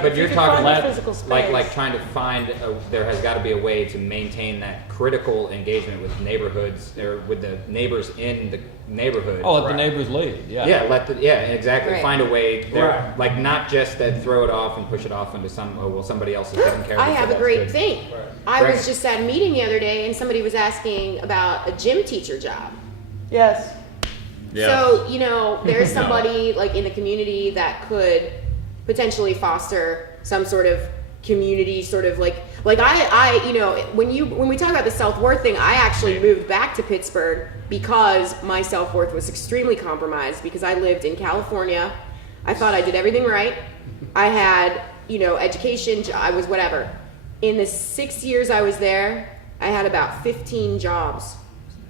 But you're talking like trying to find there has got to be a way to maintain that critical engagement with neighborhoods or with the neighbors in the neighborhood. Oh, let the neighbors lead. Yeah. Yeah, exactly. Right. Find a way there, Right. like not just that throw it off and push it off into somebody else is taking care of it. I have so a great that's good. thing. Right. I Right. was just at a meeting the other day and somebody was asking about a gym teacher job. Yes. So, there's somebody like in the community that could potentially foster some sort of community sort of like I when we talk about the self-worth thing, I actually moved back to Pittsburgh because my self-worth was extremely compromised because I lived in California. I thought I did everything right. I had, education, I was whatever. In the 6 years I was there, I had about 15 jobs.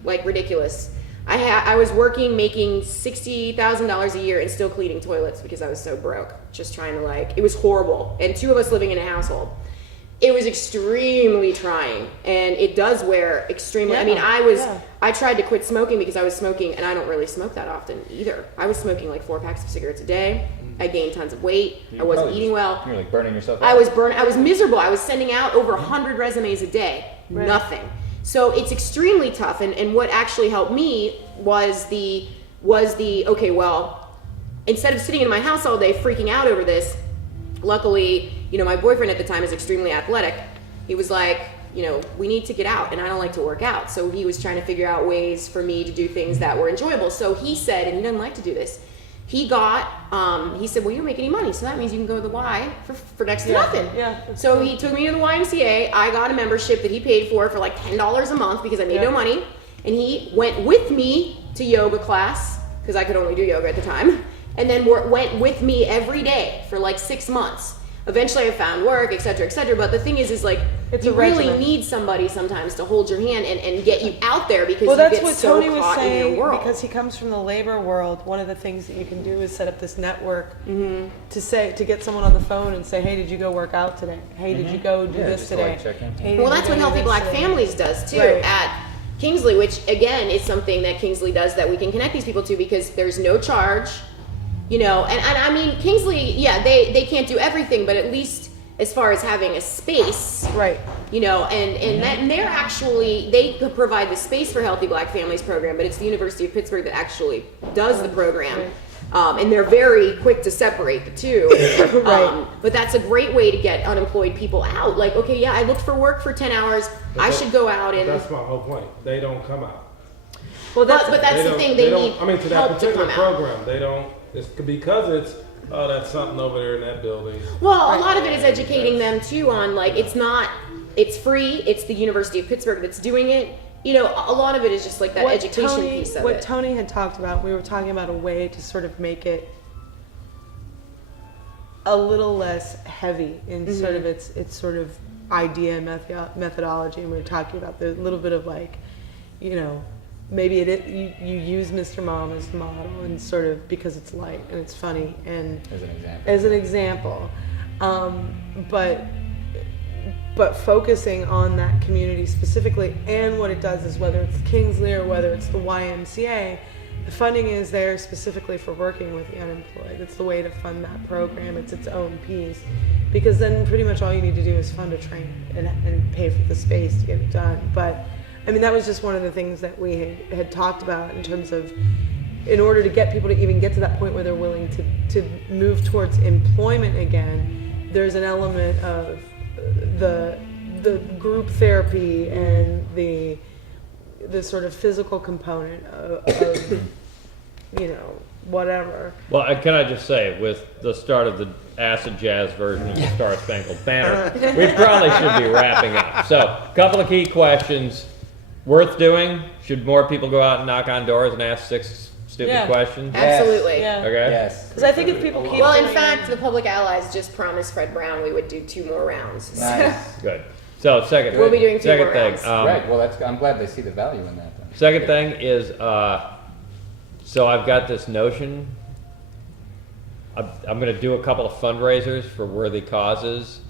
Like ridiculous. I was working, making $60,000 a year and still cleaning toilets because I was so broke. Just trying to it was horrible. And 2 of us living in a household. It was extremely trying, and it does wear extremely. Yeah, I mean, I tried to quit smoking because I was smoking, and I don't really smoke that often either. I was smoking like 4 packs of cigarettes a day. I gained tons of weight. I wasn't eating well. You're like burning yourself out. I was burnt. I was miserable. I was sending out over 100 resumes a day. Right. Nothing. So it's extremely tough. And what actually helped me was the okay, well, instead of sitting in my house all day freaking out over this, luckily, my boyfriend at the time is extremely athletic. He was like, we need to get out, and I don't like to work out. So he was trying to figure out ways for me to do things that were enjoyable. So he said, and he doesn't like to do this, he said, well, you don't make any money, so that means you can go to the Y for next to nothing. Yeah. So he took me to the YMCA. I got a membership that he paid for like $10 a month because I made no money. And he went with me to yoga class because I could only do yoga at the time. And then went with me every day for like 6 months. Eventually I found work, et cetera, et cetera. But the thing is It's you a really regimen. need somebody sometimes to hold your hand and get you out there because Well, you that's get what so Tony was caught in saying your world. because he comes from the labor world. One of the things that you can do is set up this network to get someone on the phone and say, hey, did you go work out today? Hey, did you go do this just to, today? check in. Hey, Well, did that's you what go do Healthy this Black today? Families does too Right. at Kingsley, which again is something that Kingsley does that we can connect these people to because there's no charge, and I mean Kingsley, they can't do everything, but at least as far as having a space, Right. and they're actually, they could provide the space for Healthy Black Families program, but it's the University of Pittsburgh that actually does the program. Right. And they're very quick to separate the two. Right. But that's a great way to get unemployed people out. Like, okay, I looked for work for 10 hours. I should go out and. That's my whole point. They don't come out. But that's the thing. They need I mean, to that help to particular come out. program, they don't. It's because it's that's something over there in that building. Well, a lot of it is educating them too on it's free. It's the University of Pittsburgh that's doing it. A lot of it is just like that education piece of what it. Tony had talked about, we were talking about a way to sort of make it a little less heavy in sort of its sort of idea and methodology, and we were talking about the little bit of maybe you use Mr. Mom as the model and sort of because it's light and it's funny and As an example. but focusing on that community specifically, and what it does is whether it's Kingsley or whether it's the YMCA, the funding is there specifically for working with the unemployed. It's the way to fund that program. It's its own piece, because then pretty much all you need to do is fund a train and pay for the space to get it done. But I mean, that was just one of the things that we had talked about in terms of, in order to get people to even get to that point where they're willing to move towards employment again, there's an element of the group therapy and the sort of physical component of whatever. Well, can I just say, with the start of the acid jazz version of the Star Spangled Banner, we probably should be wrapping up. So, a couple of key questions. Worth doing? Should more people go out and knock on doors and ask 6 stupid questions? Absolutely. Yeah. Okay. Yes. Because I think if people keep Well, in doing fact, the Public Allies just promised Fred Brown we would do 2 more rounds. Nice. Good. So, second. We'll be doing 2 second more thing. rounds. Right. Well, I'm glad they see the value in that. Then. Second thing is, so I've got this notion. I'm going to do a couple of fundraisers for worthy causes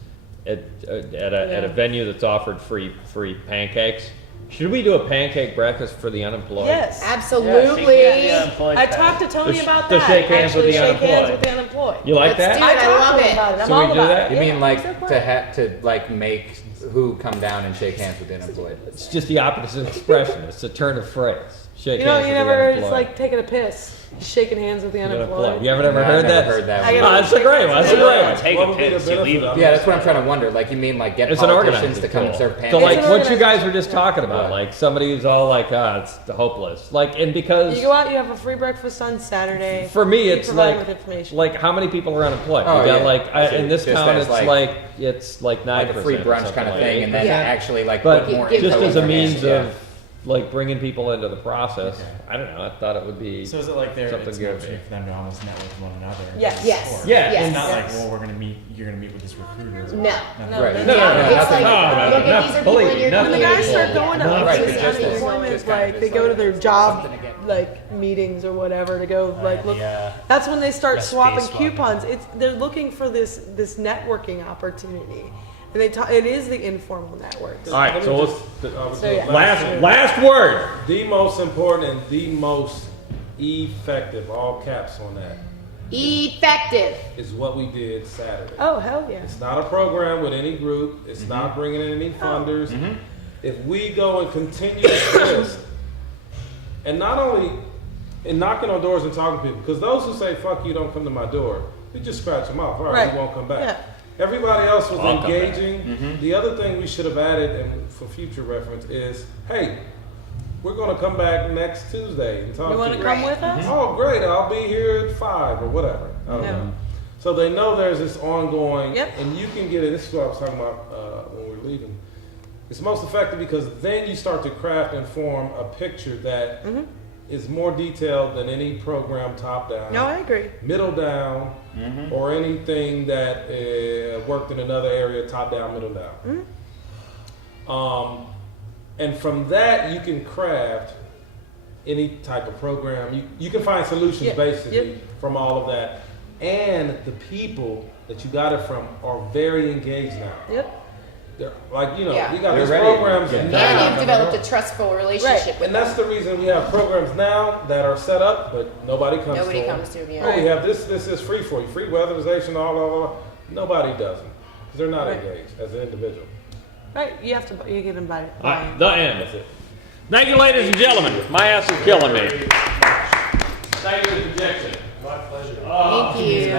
at a venue that's offered free pancakes. Should we do a pancake breakfast for the unemployed? Yes. Absolutely. I talked to Tony about To that. shake hands with Actually, the shake hands unemployed. with the unemployed. You like Let's that? do it. I talked love to him it. about it. I'm So we all do about that? it. You Yeah, mean like so cool. to like make who come down and shake hands with the unemployed? It's just the opposite expression. It's a turn of phrase. Shake You know, hands you with never the heard it's unemployed. like taking a piss, shaking hands with the unemployed. You haven't ever No, heard I've never that? heard that I one. gotta- Oh, that's a great one. That's a great one. Take What a would be the piss, you leave benefit? it. Yeah, that's what I'm trying to wonder. Like, you mean like get It's an politicians organizing to come tool. serve So pancakes? like It's an what you guys organizing were just talking about, What? like somebody who's all like, it's hopeless. Like, and because You go out, you have a free breakfast on Saturday. for me You it's provide like with information. like how many people are unemployed? Oh, We got yeah. like I see. in this Just town as, it's like- like it's like 9%. Like a free brunch kind of thing, and then Yeah. actually like but put more Give just info as a in means there. of like bringing people into the process. I don't know. I thought it would be So is it like there? something It's an good. opportunity for them to almost network with one another? Yes. Yes. Yeah, It's and- not Yes. like, well, we're gonna meet. You're gonna meet with this recruiter. As well. No. No, Right. they- No, no, Yeah, no, it's nothing. like, No, look at no, these are bullying, people in your nothing. When the guys community. start going Right, out but to just the as- unemployment, just kind of like they just go to like their job something to get- like meetings or whatever to go like look. Yeah. That's when they start Recipe swapping swapping. coupons. They're looking for this networking opportunity, and it is the informal networks. All right, Let me so just, So, yeah. last word. The most important and the most effective, all caps on that, Effective. is what we did Saturday. Oh hell yeah! It's not a program with any group. It's not bringing in any funders. If we go and continue this, and not only in knocking on doors and talking to people, because those who say "fuck you," don't come to my door, we just scratch them off. All right, Right. we won't come back. Yeah. Everybody else was I'll come back. engaging. The other thing we should have added, and for future reference, is hey, we're going to come back next Tuesday and talk You to want to you. come with us? Oh, great! I'll be here at 5 or whatever. I don't Yeah. know. So they know there's this ongoing, Yep. and you can get it. This is what I was talking about when we were leaving. It's most effective because then you start to craft and form a picture that is more detailed than any program top down, No, I agree. middle down, or anything that worked in another area top down, middle down. And from that, you can craft any type of program. You can find solutions Yeah, basically yep. from all of that. And the people that you got it from are very engaged now. Yep. They're like, you know, Yeah. we got They're these ready. programs Yeah. And now. you've developed a trustful relationship with And that's them. the reason we have programs now that are set up, but nobody comes Nobody to them. comes to them, yeah. Oh, we have this is free for you. Free weatherization, all. Nobody does them. Because they're not Right. engaged as an individual. Right. You get invited. All right, the end. Thank you, ladies and gentlemen. My ass is killing me. Thank you for the projection. My pleasure. Thank you.